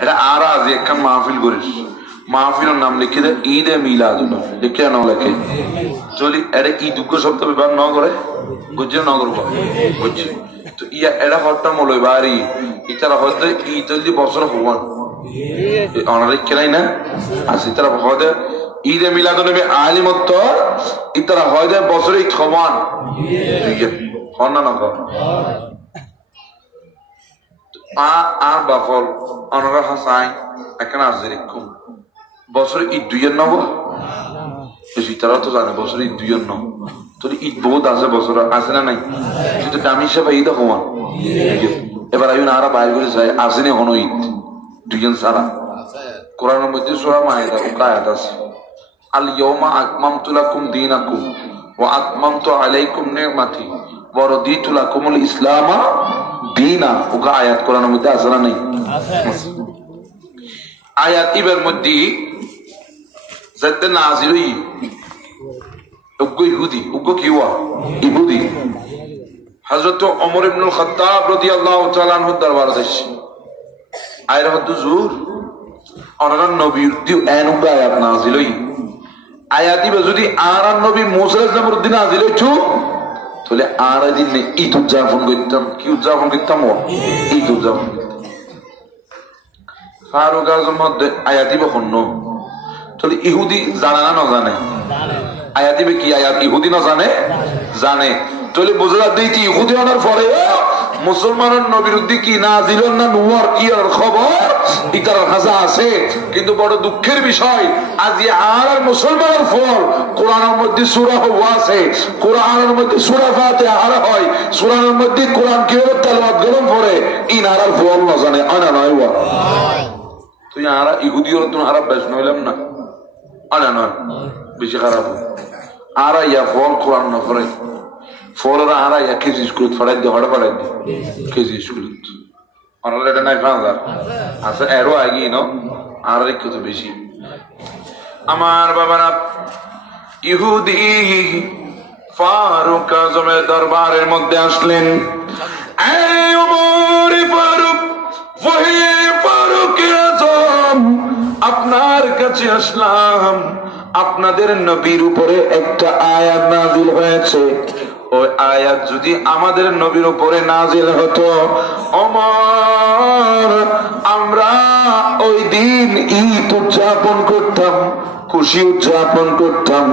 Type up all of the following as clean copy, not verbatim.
এটা আর আজ একখান মাহফিল করিস, মাহফিলের নাম লিখে দে ঈদে মিলাদুন, লিখে নাও লেখে চলি। এটা ঈদ উগ্র শব্দ ব্যবহার ন করে বুঝছে ন করব বুঝছি তো ইয়া এটা হত্যা মলই বাড়ি ইতারা হয়তো ঈদ যদি বছর হওয়ান অনারে কেনাই না আছে তারা হয়তো ঈদে মিলাদুন নবী আলিমত ইতারা হয়তো বছরে ঈদ হওয়ান হন না না আর বাফল অনারা হাসাই এখানে আসছে রেখুম বছরে ঈদ দুইয়ের নব তারা তো জানে বছরে ঈদ দুইয়ের ন তোর ঈদ বহুত আছে বছর আছে না নাই কিন্তু দামি হিসাবে ঈদ হওয়া এবার আইন আরা বাইর করে চাই আসেনি হন ঈদ দুইজন সারা কোরআনের মধ্যে সূরা মায়েদা ওকা আয়াত আছে আল ইয়াউমা আকমামতু লাকুম দীনাকুম ওয়া আতমামতু আলাইকুম নি'মাতি ওয়া রাদিতু লাকুমুল ইসলামা দীনা ওকা আয়াত কোরআনের মধ্যে আছে না নাই আয়াত ইবের মধ্যে যাতে নাজিল হই উগ্র ইহুদি উগ্র কি হওয়া ইহুদি হযরত ওমর ইবনুল খাত্তাব রাদিয়াল্লাহু তাআলা আনহু দরবারে এসেছে আয়রা হুজুর অনার নবীর দি এনুগা আয়াত নাজিল হই আয়াত ইবে যদি আর নবী মুসা আলাইহিস সালামের দিন নাজিল হইতো তাহলে আর দিন ঈদ উদযাপন করতাম কি উদযাপন করতাম ঈদ উদযাপন ফারুক আজম মধ্যে আয়াত ইবে হন্ন তাহলে ইহুদি জানে না না জানে আয়াত দিবে কি আয়াত ইহুদি না জানে জানে তাহলে বুঝলা দিই ইহুদি আনার পরে মুসলমানের নবীর উদ্দি কি নাজিল না নুয়ার কি আর খবর ইতার কাছে আছে কিন্তু বড় দুঃখের বিষয় আজ আর মুসলমানের ফল কোরআনের মধ্যে সূরা হওয়া আছে কোরআনের মধ্যে সূরা ফাতিহা আর হয় সূরার মধ্যে কোরআন কিভাবে তেলাওয়াত গরম পড়ে ইনার ফল না জানে আনা নয় ওয়া তুই আর ইহুদি হলো তুমি আরব বেশ নইলাম না আনা নয় বেশি খারাপ আর ইয়া ফল কোরআন না পড়ে ফলরা আর ইয়া কেজি স্কুল পড়াই দিয়ে হড় পড়াই দিয়ে কেজি স্কুল অনার এটা নাই ফাঁদার আচ্ছা এরও আগেই ন আর একটু তো বেশি আমার বাবারা ইহুদি ফারুক আজমের দরবারের মধ্যে আসলেন এই ওমর ফারুক ওহি ফারুক আজম আপনার কাছে আসলাম আপনাদের নবীর উপরে একটা আয়াত নাজিল হয়েছে ওই আয়াত যদি আমাদের নবীর উপরে নাজিল হতো ওমর আমরা ওই দিন ঈদ উদযাপন করতাম খুশি উদযাপন করতাম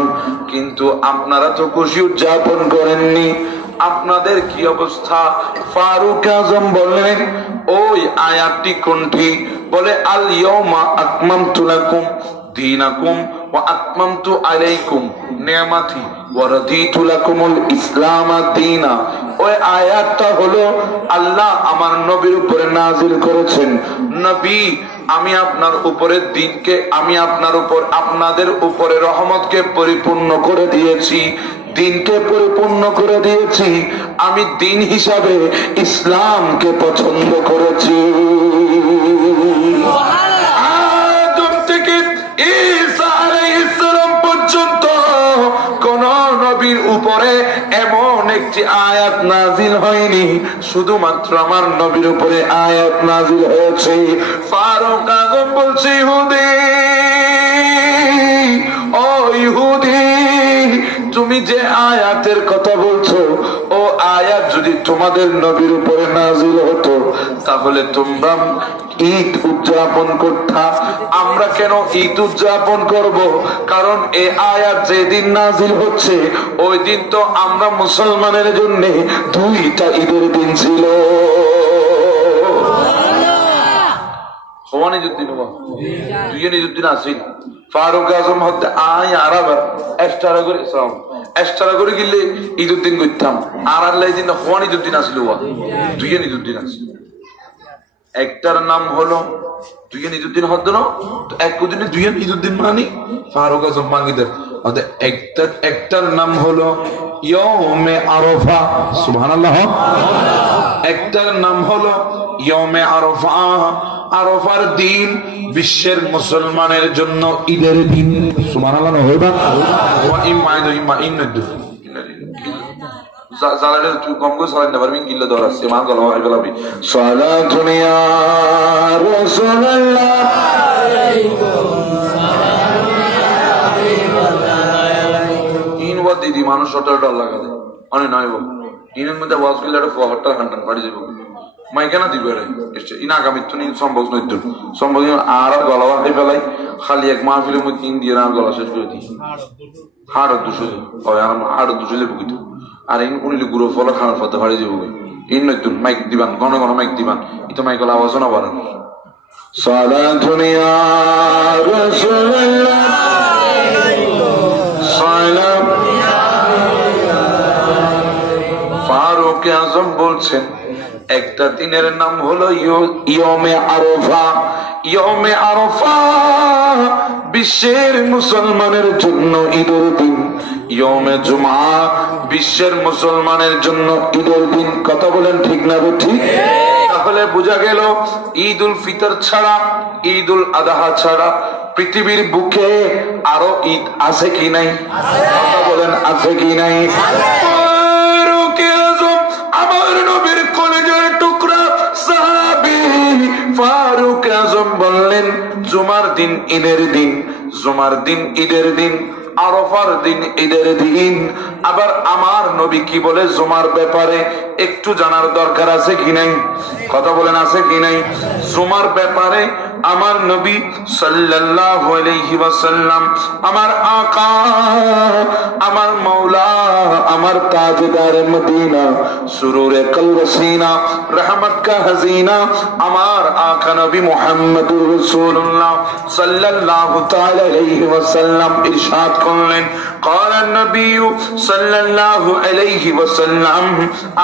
কিন্তু আপনারা তো খুশি উদযাপন করেননি আপনাদের কি অবস্থা ফারুক আজম বললেন ওই আয়াতটি কোনটি বলে আল ইয়াউমা আকমামতু লাকুম দীনাকুম ওয়া আতমামতু আলাইকুম নি'মাতি ওয়া রাদিতু লাকুমুল ইসলাম দীনা ওই আয়াতটা হলো আল্লাহ আমার নবীর উপরে নাজিল করেছেন নবী আমি আপনার উপরে দ্বীনকে আমি আপনার উপর আপনাদের উপরে রহমতকে পরিপূর্ণ করে দিয়েছি দ্বীনকে পরিপূর্ণ করে দিয়েছি আমি দ্বীন হিসাবে ইসলামকে পছন্দ করেছি আদম থেকে ঈসা আলাইহিস সালাম পর্যন্ত কোন নবীর উপরে এমন একটি আয়াত নাজিল হয়নি শুধুমাত্র আমার নবীর উপরে আয়াত নাজিল হয়েছে ফারুক আজম বলছে ইহুদি ও ইহুদি তুমি যে আয়াতের কথা বলছো ও আয়াত যদি তোমাদের নবীর উপরে নাজিল হতো তাহলে তোমরা ঈদ উদযাপন করতা আমরা কেন ঈদ উদযাপন করব কারণ এই আয়াত যেদিন নাজিল হচ্ছে ওই দিন তো আমরা মুসলমানের জন্য দুইটা ঈদের দিন ছিল হওয়ানি যুদ্ধদিন দুইজন ঈদুদ্দিন আসিল ফারুক আজম হতে আয় আরাবার এক্সট্রা করে গেলে ঈদুদ্দিন করতাম আর আল্লাহ দিন হওয়ানি যুদ্ধদিন আসিল দুইজন ঈদুদ্দিন আসিল একটার নাম হলো দুইজন ঈদুদ্দিন হতো না একদিনে দুইজন ঈদুদ্দিন মানি ফারুক আজম মাঙ্গিদের একটার নাম হলো ইয়ৌমে আরাফা সুবহানাল্লাহ একটার নাম হলো ইয়ৌমে আরাফা আরাফার দিন বিশ্বের মুসলমানের জন্য ঈদের দিন সুবহানাল্লাহ হইবা ওয়া ইম্মা ইন্নাদু জালালে তুই কম করে সালাম না পারবি কিল্লা দর আছে মা গলা হয় গলাবি সালাতুন ইয়া রাসূলুল্লাহ ইন ওয়াদ দিদি মানুষ ওটা ডর লাগা দেয় অনে নয় বল ইনের মধ্যে ওয়াজ করলে একটা ফহরটা হান্টান পাড়ি যাব মাইকানা দিবে রে ইন আগামী তো সম্ভব নয় তো সম্ভব আর গলা হয় ফেলাই খালি এক মাহফিলের মধ্যে ইন্ডিয়ার আর গলা শেষ করে দিই হাড় দুশো হয় আর হাড় দুশো লেবু কিন্তু আর ইন উনলি গুঁড়ো ফলে খানার পথে হারিয়ে যাবো ইন নতুন মাইক দিবান ঘন ঘন মাইক দিবান ইতো মাইকল আওয়াজও না বাড়ান সালাতুন ইয়া রাসূলুল্লাহ সালাম ফারুক আযম বলছেন একটা দিনের নাম হলো ইয়মে আরাফা ইয়মে আরাফা বিশ্বের মুসলমানের জন্য ঈদের দিন ইয়মে জুমা বিশ্বের মুসলমানের জন্য ঈদের দিন কথা বলেন ঠিক না ঠিক তাহলে বোঝা গেল ঈদ উল ফিতর ছাড়া ঈদ উল আযহা ছাড়া পৃথিবীর বুকে আরো ঈদ আছে কি নাই কথা বলেন আছে কি নাই আমার নবীর কলেজের টুকরা সাহাবী ফারুক আযম বললেন জুমার দিন ঈদের দিন জুমার দিন ঈদের দিন আরাফার দিন ঈদের দিন আবার আমার নবী কি বলে জুমার ব্যাপারে একটু জানার দরকার আছে কি নাই কথা বলেন আছে কি নাই জুমার ব্যাপারে আমার নবী সাল্লাল্লাহু আলাইহি ওয়াসাল্লাম আমার আকা আমার মাওলা আমার তাজদার মদিনা সুরুরে কলবসিনা রহমত কা হাজিনা আমার আকা নবী মুহাম্মদুর রাসূলুল্লাহ সাল্লাল্লাহু তাআলা আলাইহি ওয়াসাল্লাম ইরশাদ করলেন قال النبي صلى الله عليه وسلم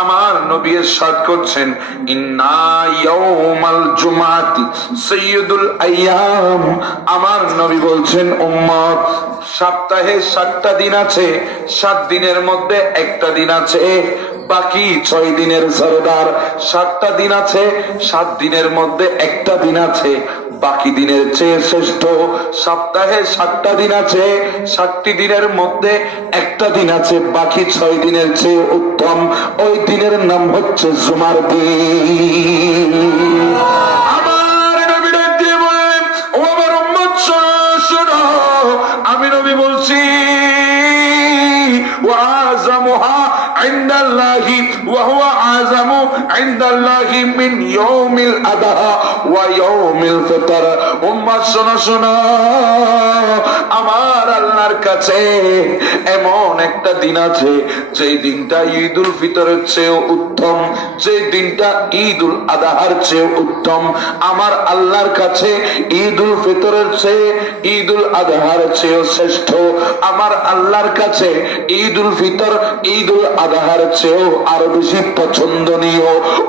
আমার নবী ইরশাদ করছেন ইন্না ইয়াউমাল জুমআতি সাইয়্যিদুল আইয়াম আমার নবী বলছেন উম্মত সপ্তাহে 7টা দিন আছে 7 দিনের মধ্যে একটা দিন আছে বাকি 6 দিনের সরদার 7টা দিন আছে 7 দিনের মধ্যে একটা দিন আছে বাকি দিনের চেয়ে শ্রেষ্ঠ সপ্তাহে 7টা দিন আছে 7টি দিনের মধ্যে একটা দিন আছে বাকি 6 দিনের চেয়ে উত্তম ওই দিনের নাম হচ্ছে জুমার দিন আমার নবী দিয়ে বলেন ও আমার উম্মত শোনো আমি নবী বলছি ওয়াজামুহা ইনদাল্লাহি ওয়া হুয়া আযামু ইনদাল্লাহি মিন ইয়াউমিল আযহা ওয়া ইয়াউমিল ফিতর উম্মত শোনো আমার আল্লাহর কাছে এমন একটা দিন আছে যে দিনটা ঈদুল ফিতরের চেয়ে উত্তম যে দিনটা ঈদুল আযহার চেয়ে উত্তম আমার আল্লাহর কাছে ঈদুল ফিতরের চেয়ে ঈদুল আযহার চেয়ে শ্রেষ্ঠ আমার আল্লাহর কাছে ঈদুল ফিতর ঈদুল আযহার চেয়েও আরো বেশি পছন্দনীয়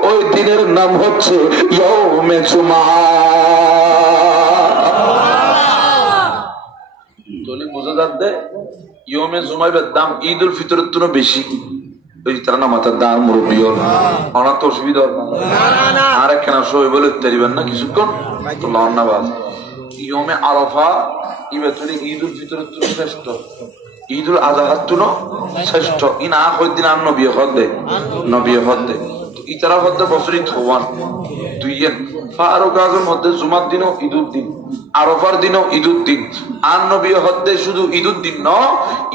ওই দিনের নাম হচ্ছে ইয়াউমে জুমআ তোলে বোঝা যাচ্ছে ইয়াউমে জুমার দাম ঈদুল ফিতরের তুলনায় বেশি ওই তারা না মাথার দাম মুরব্বী হল অনার তো অসুবিধা না আর একখানা সই বলে তারিবেন না কিছুক্ষণ তো লন্নাবাজ ইয়মে আরাফা ইবেতনে ঈদুল ফিতরের তুলনায় শ্রেষ্ঠ ঈদুল আযহার তুলনায় শ্রেষ্ঠ ইনা কয়দিন আর নবী হদে ইতারা হদে বছরই থওয়ান দুইয়ের ফারুক আযম হদে জুমার দিনও ঈদুল দিন আরাফার দিনও ঈদুল দিন আর নবী হদে শুধু ঈদুল দিন ন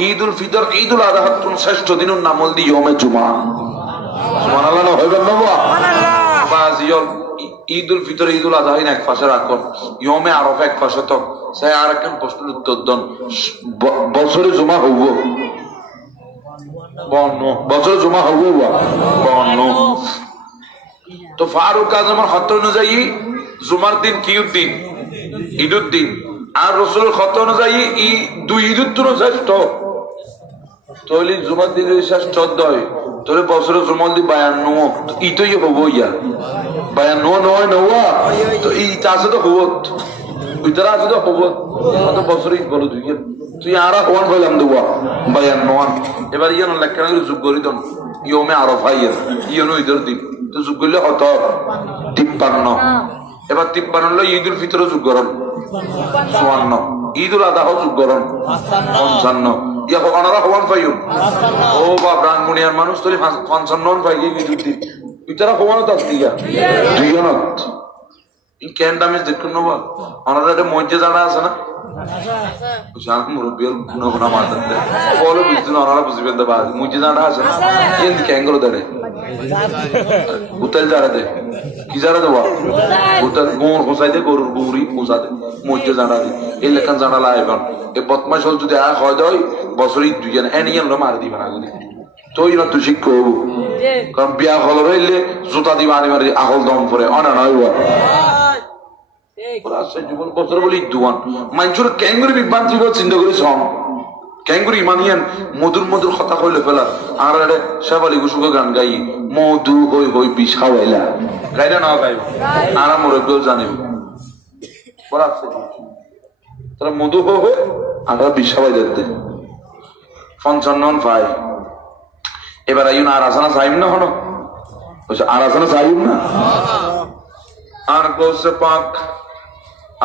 ঈদুল ফিতর ঈদুল আযহার তুলনায় শ্রেষ্ঠ দিনের নাম হল দি ইয়মে জুমআ সুবহানাল্লাহ না হইবেন না বাবা বাজিয়ল ঈদুল ফিতর ঈদুল আযহা এক পাশে রাখুন ইয়মে আরাফা এক পাশে তো সে আর একখান প্রশ্নের উত্তর দেন বছরে জমা হব 52 বছরে জমা হব 52 তো ফারুক আযমের খত অনুযায়ী জুমার দিন কি দিন ঈদুল দিন আর রাসূলের খত অনুযায়ী দুই ঈদুল তো শ্রেষ্ঠ তাহলে জুমার দিনের শ্রেষ্ঠ হয় তাহলে বছরে জুমার দিন 52 ইতই হব ইয়া 52 নয় নওয়া তো ইটা আছে তো হব ভিতরে আছে তো হব কত বছরই বলো তুই আর হওয়ান হইলাম দেওয়া 52 এবার ইয়ান লেখা যোগ করি দন ইয়মে আরাফা ইয়ানো ঈদের দিন তো যোগ করলে কত 53 এবার 53 হলো ঈদুল ফিতর যোগ করেন 54 ঈদুল আযহা যোগ করেন 55 ইয়া ওনারা হওয়ান পাইও ও বাপ রাঙ্গুনিয়ার মানুষ তোলে 55 পাই ইদুর দিন ইতারা হওয়ানো তাস দিয়া দুইজনত ই কেন দামেজ দেখুন নবা ওনারা একটা মজ্জে জানা আছে না জান মুরব্বির গুণগুণ মারতে বলো বুঝছেন ওনারা বুঝবেন তো বাদ মজ্জে জানা আছে না কেন ক্যাঙ্গলো দাঁড়ে উতাল জানা দে কি জানা দেওয়া উতাল গোর হোসাই দে গরুর গুড়ি হোসা দে মজ্জে জানা দে এই লেখান জানা লাইবান এই বদমাশ হল যদি আর হয় দেয় বছরই দুইজন এনিয়ান মারি দিবেন আগুন তুই না তুই শিক্ষা হবো কারণ বিয়া হল রইলে জুতা দিবা আনি মারি আহল দম করে অনা নয় বছর বলি দুয়ান মানুষের ক্যাঙ্গুরি বিভ্রান্তি চিন্তা করি সম ক্যাঙ্গুরি মানিয়ান মধুর মধুর কথা কইলে ফেলা আর শেফালি গুসুকে গান গাই মধু হই হই বিষ খাওয়াইলা গাইলে না গাইব আর মুরব্বীও জানিব তারা মধু হই আমরা বিষ খাওয়াই দিতে 55 ভাই এবার আইন আর আসানা চাইব না হলো আর আসানা চাইব না আর গোসে পাক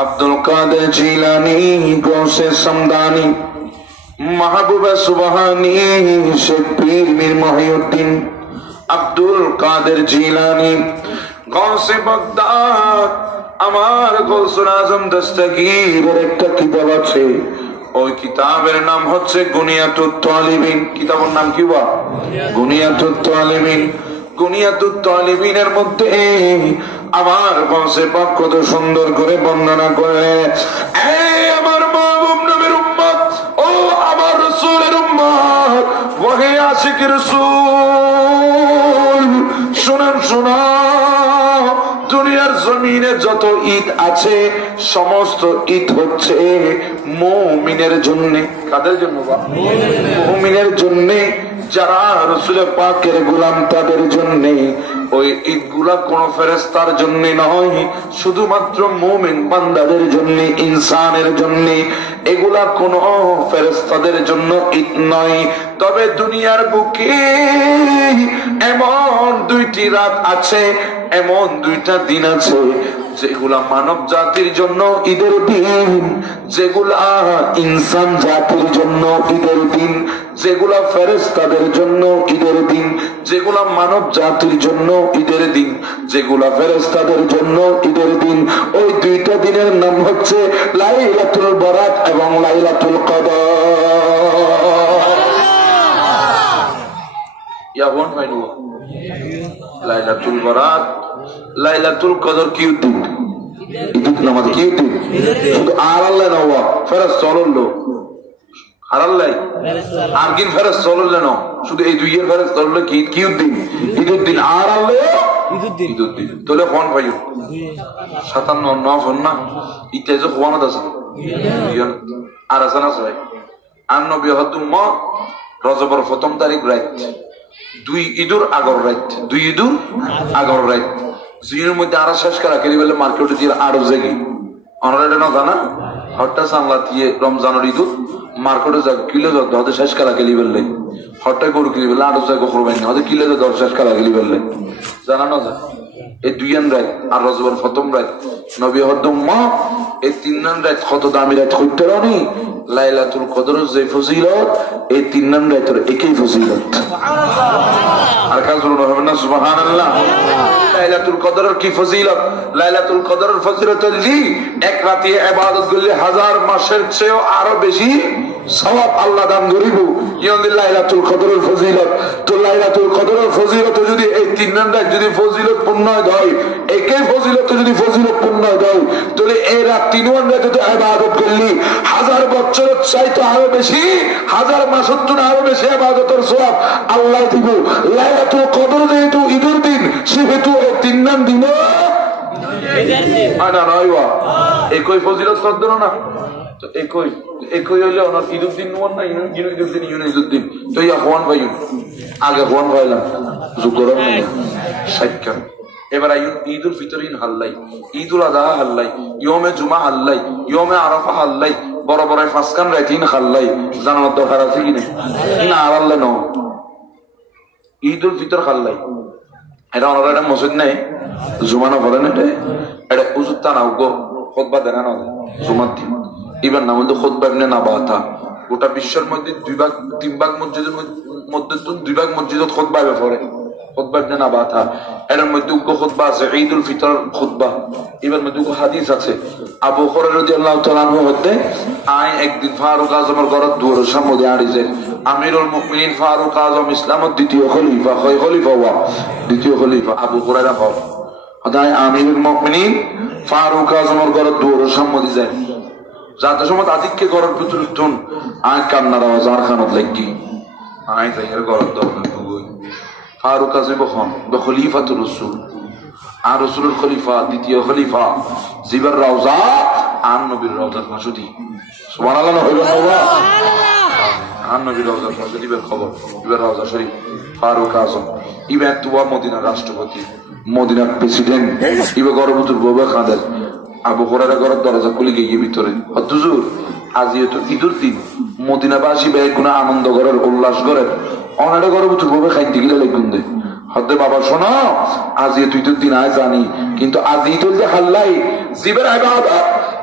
আব্দুল কাদের জিলানী গোসে সমদানি মাহবুবে সুবহানী শেখ পীর মীর মহিউদ্দিন আব্দুল কাদের জিলানী গোসে বাগদাদ আমার গোসুল আজম দস্তগীরের একটা কিতাব আছে ওই কিতাবের নাম হচ্ছে গুনিয়াতুত তালিবিন কিতাবের নাম কি বা গুনিয়াতুত তালিবিন গুনিয়াতুত তালিবিনের মধ্যে আমার বংশে পাক কত সুন্দর করে বর্ণনা করে এই আমার মাহবুব নবীর উম্মত ও আমার রাসূলের উম্মত ওহে আশিক রাসূল শুনুন শুনুন দুনিয়ার জমিনে যত ঈদ আছে সমস্ত ঈদ হচ্ছে মুমিনের জন্য কাদের জন্য মুমিনের জন্য যারা রাসূল পাকের গোলাম তাদের জন্য ওই ঈদ গুলা কোন ফেরেশতার জন্য নয় শুধুমাত্র মুমিন বান্দাদের জন্য ইনসানের জন্য এগুলা কোন ফেরেশতাদের জন্য ঈদ নয় তবে দুনিয়ার বুকে এমন দুইটি রাত আছে এমন দুইটা দিন আছে যেগুলা মানব জাতির জন্য ঈদের দিন যেগুলা ইনসান জাতির জন্য ঈদের দিন যেগুলা ফেরেশতাদের জন্য ঈদের দিন যেগুলা মানব জাতির জন্য ঈদের দিন যেগুলা ফেরেশতাদের জন্য ঈদের দিন ওই দুইটা দিনের নাম হচ্ছে লাইলাতুল বরাত এবং লাইলাতুল কদর ইয়াবন ভাইনু লাইলাতুল বরাত লাইলাতুল কদর কি দিন ঈদ নামাজ কি দিন শুধু আর আল্লাহ নওয়া ফেরেশ চললো আর আল্লাহ আর দিন ফেরেশ চললো না শুধু এই দুইয়ের ফেরেশ চললো কি কি দিন ঈদের দিন আর আল্লাহ ঈদের দিন তোলে ফোন পাইও 57 9 ফোন না ইতেজ কোয়ানো দাস আর আসানা সবাই আর নবী হতুম রজবের প্রথম তারিখ রাত দুই ঈদুর আগর রাত দুই ঈদুর আগর রাত জিনের মধ্যে আরো শেষ করা কেলি বলে মার্কেটে দিয়ে আরো জেগে অনলাইনে না জানা হঠাৎ সামলা দিয়ে রমজানের ঈদুর মার্কেটে যা কিলো যত শেষ করা কেলি বললে হঠাৎ গরু কিলি বললে আরো জায়গা করবেন না হয়তো কিলো যত শেষ করা কেলি বললে জানা না যায় এই দুইয়ান রাত আর রজবের প্রথম রাত নবী হদ্দম মা এই তিন নাম রাত কত দামি রাত করতে রানি লাইলাতুল কদর যে ফজিলত এই তিন নাম রাতের একই ফজিলত আর কাজ বলুন হবে না সুবহানাল্লাহ লাইলাতুল কদরের কি ফজিলত লাইলাতুল কদরের ফজিলত লি এক রাতে ইবাদত করলে 1000 মাসের চেয়েও আরো বেশি সওয়াব আল্লাহ দান করিব ইয়াউমুল লাইলাতুল কদরের ফজিলত তো লাইলাতুল কদরের ফজিলত যদি এই তিন নাম রাত যদি ফজিলত পূর্ণ হয় একই ফজিলত যদি ফজিলত পূর্ণ হয় তাহলে এই রাত তিন রাতে তো ইবাদত করলি 1000 বছরের চাইতে আরো বেশি 1000 মাসের জন্য আরো বেশি ইবাদতের সওয়াব আল্লাহ দিব লাইলাতুল কদর যেহেতু ঈদের দিন সেহেতু এই তিন নাম দিন আনা নয়বা একই ফজিলত কদর না তো একই একই হইলে ওনার ঈদের দিন নোয়ান না ঈদের দিন ঈদের দিন তো ইয়া হওয়ান ভাই আগে হওয়ান ভাইলাম জুকরান না সাইকান এবার ঈদুল ফিতরিন হাল্লাই ঈদুল আযহা হাল্লাই ইয়মে জুমা হাল্লাই ইয়মে আরাফা হাল্লাই বড় বড় ফাসকান রাইতিন হাল্লাই জানার দরকার আছে কি না আর আল্লাহ ন ঈদুল ফিতর হাল্লাই এটা ওনারা একটা মসজিদ নেই জুমানো বলেন এটা উজুত্তা নাও গো খুতবা দেনা না জুমার দিন এবার নাম হলো খুতবা ইবনে নাবাতা গোটা বিশ্বের মধ্যে 3 ভাগ মসজিদের মধ্যে 2 ভাগ মসজিদত খুতবা পড়ে খুতবা না বাতা এর মধ্যে খুতবা আছে ঈদুল ফিতর খুতবা এর মধ্যে হাদিস আছে আবু হুরায়রা রাদিয়াল্লাহু তাআলা আনহু হতে আই একদিন ফারুক আজমের ঘরের দুয়ারের সামনে দিয়ে আড়িছে আমিরুল মুমিনিন ফারুক আজম ইসলামের দ্বিতীয় খলিফা আবু হুরায়রা হল হদায় আমিরুল মুমিনিন ফারুক আজমের ঘরের দুয়ারের সামনে দিয়ে যায় যাতে সময় আদিককে ঘরের ভিতর তুন আই কান্নার আওয়াজ আর খানত লাগি আই যাইয়ের ঘরের দরজা খুলই ফারুক আজম হন খলিফাতুর রাসূল আর রাসূলের খলিফা দ্বিতীয় খলিফা জিবর রওজা আর নবীর রওজার মাসুদি সুবহানাল্লাহ সুবহানাল্লাহ আর নবীর রওজার মাসুদির খবর জিবর রওজা শরীফ ফারুক আজম ইবে তুয়া মদিনার রাষ্ট্রপতি মদিনার প্রেসিডেন্ট ইবে গর্ভবতীর বউবে খাদের আবু হুরায়রা ঘরের দরজা খুলে গিয়ে ভিতরে হুজুর আজ যেহেতু ঈদের দিন মদিনাবাসী ব্যয় কোনো আনন্দ করার উল্লাস করেন অনারে গর্ভবতীর বউবে খাইতে গেলে লেগুন দে হতে বাবা শোনো আজ তুই তো দিন আয় জানি কিন্তু আজ ঈদুল যে হাল্লাই জীবের ইবাদত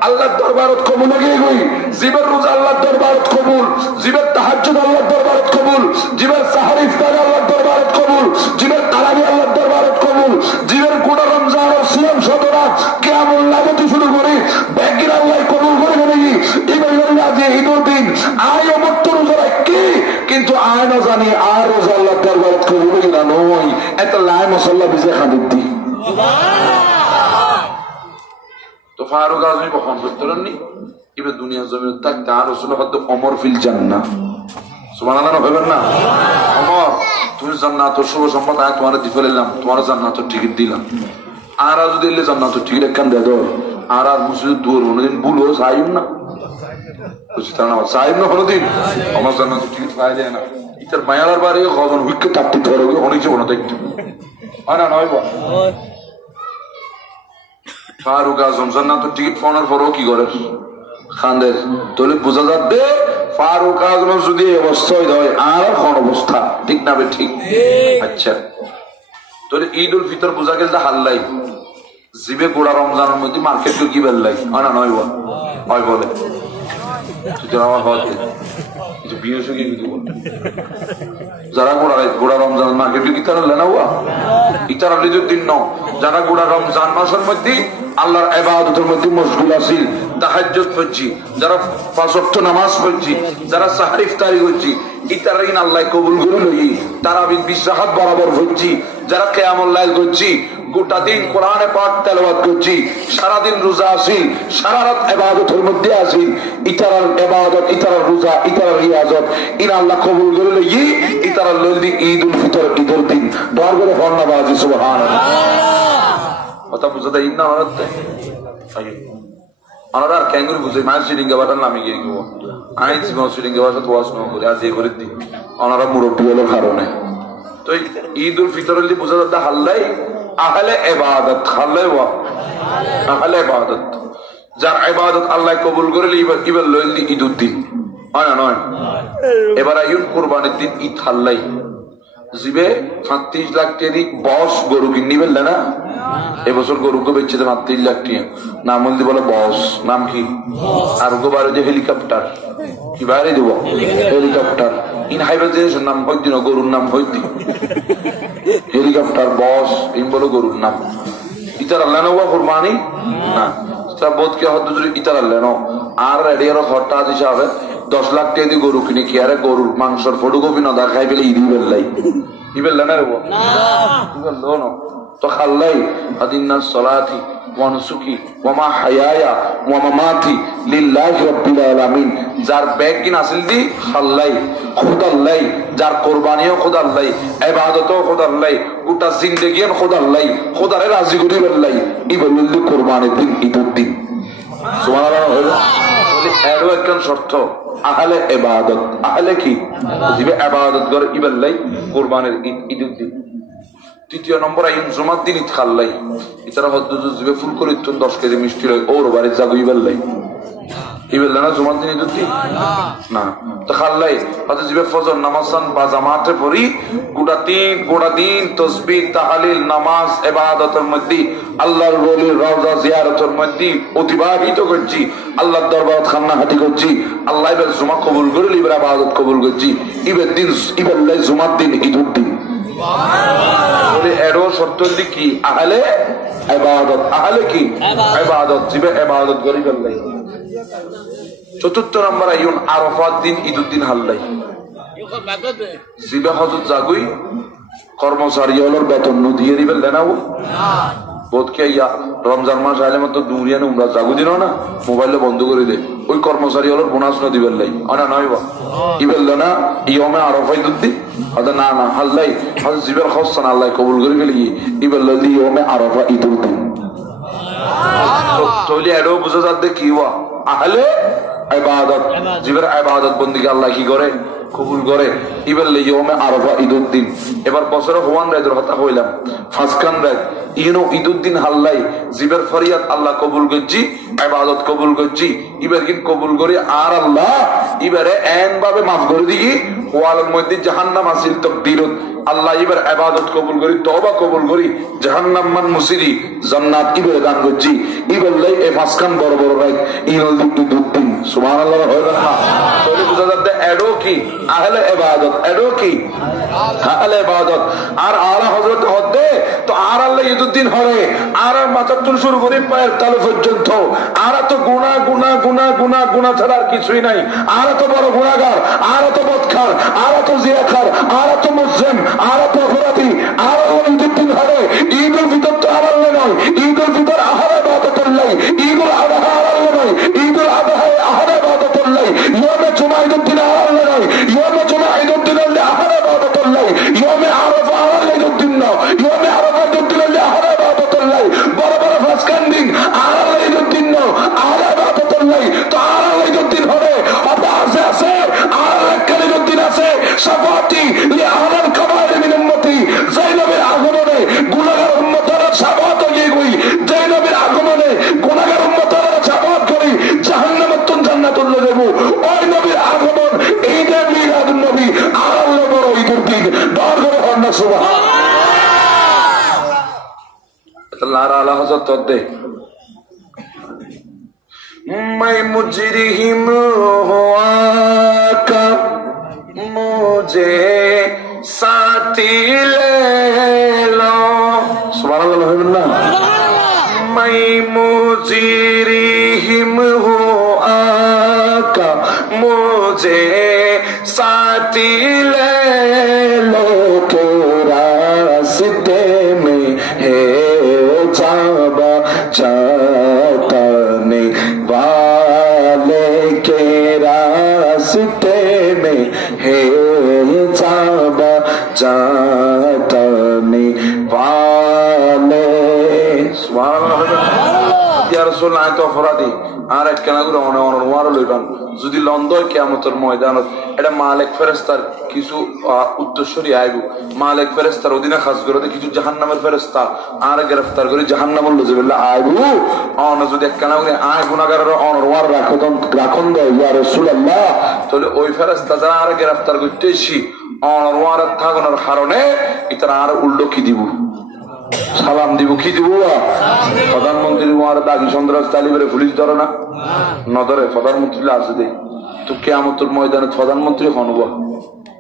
আল্লাহর দরবারত কবুল হয়ে গই জীবের রোজা আল্লাহর দরবারত কবুল জীবের তাহাজ্জুদ আল্লাহর দরবারত কবুল জীবের সাহর ইফতার আল্লাহর দরবারত কবুল জীবের তারাবি আল্লাহর দরবারত কবুল জীবের গোটা রমজান ও সিয়াম শতরা কিয়ামুল লাইল শুরু করে ব্যাগির আল্লাহ কবুল করে নেই ইবাদত যে ঈদের দিন আয় অমত রোজা রাখি কিন্তু আয় না জানি আর রোজা আল্লাহর দরবারত কবুল হই না নয় এত লাই মশলা বিজে খাদিত দি তো ফারুক আজমি কখন বুঝতেন এবার দুনিয়া জমিন থাকতে আর রসুল হয়তো অমর ফিল জান্নাহ সুবহানাল্লাহ ভাবেন না অমর তুমি জান্নাত শুভ সম্পদ আয় তোমার দি ফেলাম তোমার জান্নাত টিকিট দিলাম আর যদি এলে জান্নাত টিকিট একখান দে দর আর মুসিদ দূর কোনদিন ভুলো সাইম না বুঝতে না সাইম না কোনদিন আমার জান্নাত টিকিট পাই যায় না ইতার মায়ালার বারে কজন হুইকে থাকতে ধরে অনেক জীবন দেখতে হয় না নয় ফারুক আজম জান্নাতের টিকিট পাওয়ার পরও কি করে খান্দের তাহলে বোঝা যাবে ফারুক আজম যদি অবস্থায় হয় আর কোন অবস্থা ঠিক না বে ঠিক আচ্ছা তাহলে ঈদ উল ফিতর বোঝা গেল হাল্লাই জিবে গোড়া রমজানের মধ্যে মার্কেট কি বেল্লাই হয় না নয় হয় বলে আমার হতে কিছু বিয়ে সঙ্গে কিছু বল যারা গোড়া রমজান মার্কেট কি তারা লেনা হুয়া ইতারা লিজুর দিন ন যারা গোড়া রমজান মাসের মধ্যে আল্লাহর ইবাদতের মধ্যে মশগুল আছি তাহাজ্জুদ পড়ছি যারা পাঁচ ওয়াক্ত নামাজ পড়ছি যারা সাহর ইফতারি করছি ইতারা ইন আল্লাহ কবুল করে লই তারাবি 20 রাকাত বরাবর পড়ছি যারা কিয়ামুল লাইল করছি গোটা দিন কোরআনে পাক তেলাওয়াত করছি সারা দিন রোজা আছি সারা রাত ইবাদতের মধ্যে আছি ইতারার ইবাদত ইতারার রোজা ইতারার রিয়াজত ইন আল্লাহ কবুল করে লই ইতারার লই ঈদুল ফিতর ঈদের দিন দর করে ফরনা বাজি সুবহানাল্লাহ কথা বুঝাতে ঈদ না হতে আমরা আর ক্যাঙ্গুরি বুঝে মায়ের সিডিংকে বাটান নামে গিয়ে গো আইন সিডিংকে বাসা তো ওয়াশ করে আজ এই করে দিই ওনারা মুরব্বী হলো কারণে তো ঈদুল ফিতর বোঝা যাতে হাল্লাই আহলে ইবাদত হাল্লাই ওয়া আহলে ইবাদত যার ইবাদত আল্লাহ কবুল করে এবার লইলি ঈদুল দিন হয় না নয় এবার আইন কুরবানির দিন ঈদ হাল্লাই জিবে 35 লাখ টাকা বস গরু কিনি বেললে না এবছর গরুকে বেচছে 35 লাখ টাকা নাম বলতে বলে বস নাম কি আর গো বারে যে হেলিকপ্টার কি বাইরে দেব হেলিকপ্টার ইন হাইবাজেশন নাম হইতি না গরুর নাম হইতি হেলিকপ্টার বস ইন বলো গরুর নাম ইতার আল্লাহ না কুরবানি না তা বোধ কে হদ ইতার আল্লাহ না আর রেডিয়ার খরটা হিসাবে 10 লাখ টাকা দিয়ে গরু কিনে কি আরে গরুর মাংসের ফটোকপি না দেখাই পেলে ঈদ বেল্লাই ইবেল্লা না রে না তো খাল্লাই আদিন্না সলাতি ওয়া নুসুকি ওয়া মা হায়ায়া ওয়া মামাতি লিল্লাহি রাব্বিল আলামিন যার ব্যাগ কিন আসল দি খাল্লাই খুদাল্লাই যার কুরবানিও খুদাল্লাই ইবাদতও খুদাল্লাই গোটা জিন্দেগিও খুদাল্লাই খুদারে রাজি করে বেল্লাই ইবেল্লি কুরবানির দিন ঈদের দিন সুবহানাল্লাহ এরও একজন শর্ত আহলে ইবাদত আহলে কি জিবে ইবাদত করে ইবেল্লাই কুরবানির ঈদের দিন তৃতীয় নম্বর আইন জুমার দিন ঈদ খাল্লাই ইতারা হদ্দুজু জিবে ফুল করে 10 কেজি মিষ্টি লয় ওর বাড়ির জাগু ইবেল্লাই ইবেল না জুমার দিন ঈদুদ্দি না তো খাল্লাই হয়তো জিবে ফজর নামাজান বা জামাতে পড়ি গোটা দিন তসবিহ তাহলিল নামাজ ইবাদতের মধ্যে আল্লাহর ওলির রওজা জিয়ারতের মধ্যে অতিবাহিত করছি আল্লাহর দরবারে খান্নাহাটি করছি আল্লাহ এবার জুমা কবুল করে এবার ইবাদত কবুল করছি ইবের দিন ইবেল্লাই জুমার দিন ঈদুদ্দিন বলে এরও শর্ত কি আহলে ইবাদত আহলে কি ইবাদত জিবে ইবাদত করি আল্লাহ চতুর্থ নম্বর আইন আরাফাত দিন ঈদুদ্দিন হাল্লাই জিবে হজরত জাগুই কর্মচারী হলোর বেতন দিয়ে দিবেন দেনাও বোধ কে ইয়া রমজান মাস আইলে মতো দুরিয়ান উমরা জাগু দিন না মোবাইলে বন্ধ করে দে ওই কর্মচারী হলোর বোনাস না দিবেন লাই না নয় বা ইবেল না ইয়মে আরাফা ঈদুদ্দিন হয়তো না হাল্লাই হয়তো জিবের খরচান আল্লাহ কবুল করে গেলে ইবেল ইয়মে আরাফা ঈদুদ্দিন তৈলি এটাও বুঝা যাচ্ছে কি হওয়া আহলে ইবাদত জিবের ইবাদত বন্দিকে আল্লাহ কি করে কবুল করে ইবেল ইয়মে আরাফা ঈদুদ্দিন এবার বছরে হওয়ান রাইদের কথা হইলাম ফাসকান রাইত ইনো ঈদুদ্দিন হাল্লাই জিবের ফরিয়াদ আল্লাহ কবুল করছি ইবাদত কবুল করছি ইবার কিন কবুল করে আর আল্লাহ ইবারে এন ভাবে মাফ করে দিই ওয়ালের মধ্যে জাহান্নাম আসিল তাকদীরত আল্লাহ ইবার ইবাদত কবুল করি তওবা কবুল করি জাহান্নাম মান মুসিরি জান্নাত ইবারে দান করছি ইবার লাই এ ফাসকান বড় বড় রাইত ইনল ঈদুদ্দিন সুবহানাল্লাহ হয় না তাহলে বুঝা যাচ্ছে এডো কি আহলে ইবাদত এডো কি আহলে ইবাদত আর আলা হযরত হদে তো আর আল্লাহ ঈদুদ্দিন হরে আর মাথা তুল শুরু করে পায়ের তালু পর্যন্ত আর তো গুনাহ গুনাহ গুনাহ গুনাহ গুনাহ ছাড়া আর কিছুই নাই আর তো বড় গুনাহগার আর তো বদখার আর তো জিয়াখার আর তো মুসলিম আর তো অপরাধী আর ঈদুদ্দিন হরে ঈদুল ফিতর তো আর আল্লাহ নয় ঈদুল ফিতর আহলে ইবাদতুল্লাহ ঈদুল আযহা আর আল্লাহ নয় ঈদুল আযহা আহলে ইবাদতুল্লাহ ইয়ামে জুমা ঈদুদ্দিন আর আল্লাহ নয় ইয়ামে জুমা ঈদুদ্দিন আহলে ইবাদতুল্লাহ ইয়ামে আরাফা আহলে ঈদুদ্দিন না ইয়ামে আরাফা ঈদুদ্দিন আহলে ইবাদতুল্লাহ বড় বড় ফাসকান দিন আর আল্লাহ ঈদুদ্দিন না আহলে ইবাদতুল্লাহ তো আর আল্লাহ ঈদুদ্দিন হবে আপনি আছে আর আল্লাহ ঈদুদ্দিন আছে শাফাতি লি আহলাল কাবায়ের মিন উম্মতি যায়নবের আগমনে গুনাহগার উম্মতের শাফাত হয়ে গই যায়নবের আগমনে গুনাহগার উম্মতের শাফাত করি জাহান্নামের তুন জান্নাতুল দেব ওই নবীর আগমন ঈদে মিলাদুন নবী আর আল্লাহ বড় ঈদুদ্দিন দর করে হন সুবহানাল্লাহ আল্লাহ আলা হযরত দে मैं मुजरिम हुआ का मुझे साथी ले लो सुभानअल्लाह है ना मैं मुजरिम हुआ का मुझे साथी ले लो के रास्ते में है जाबा जाने वाले के रास्ते में है जाबा जाने वाले या रसूल নাই তো অপরাধী আর এক কেনা করে অনর লইবান যদি লন্ডয় কিয়ামতের ময়দানত এটা মালিক ফেরেশতার কিছু উদ্দেশ্যই আইব মালিক ফেরেশতার অধীনে খাস করে কিছু জাহান্নামের ফেরেশতা আর গ্রেফতার করে জাহান্নামের লজবিল্লাহ আইব অন যদি এক কেনা করে আয় গুনাহগারের অনর রাখুন দেয় ইয়া রাসূলুল্লাহ তাহলে ওই ফেরেশতা যারা আর গ্রেফতার করতেছি অনর থাকার কারণে ইতারা আর উল্টো কি দিব সালাম দিব কি দিব প্রধানমন্ত্রী দাগি সন্ত্রাস তালিবের পুলিশ ধরে না নধরে প্রধানমন্ত্রী আছে দেই তো কিয়ামতের ময়দানে প্রধানমন্ত্রী হন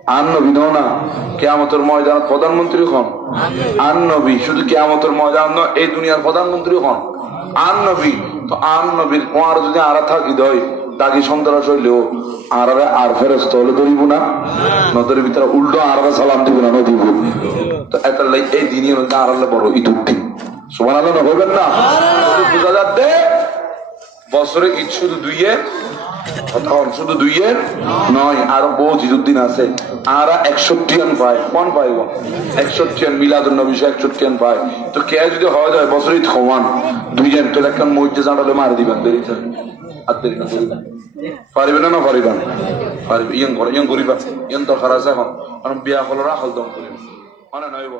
আন নবী দাও না কিয়ামতের ময়দানে প্রধানমন্ত্রী হন আন নবী শুধু কিয়ামতের ময়দান এই দুনিয়ার প্রধানমন্ত্রী হন আন নবী তো আন নবীর ওয়ার যদি আরা থাকি দেয় দাগি সন্ত্রাস হইলেও আর ফেরস্ত হলে ধরিব না নদীর ভিতরে উল্টো আর সালাম দিব না নদীব তো এত এই দিনই আর বড় ঈদুদ্দিন সুবহানাল্লাহ হবেন না বোঝা যাচ্ছে বছরে ঈদ শুধু দুইয়ের নয় আরো বহুত ঈদুদ্দিন আছে আর 61 পায় কোন পাইব 61 মিলাদুন নবী 61 পায় তো কে যদি হওয়া যায় বছর ঈদ খওয়ান দুইজন তো একটা মসজিদে জানালে মার দিবেন দেরিতে আর দেরি না করিবেন পারিবেন না পারিবেন পারিবে ইয়ান করিবা ইয়ান তো খারাপ এখন বিয়া হলো রাখল দম করিবেন মানে নইব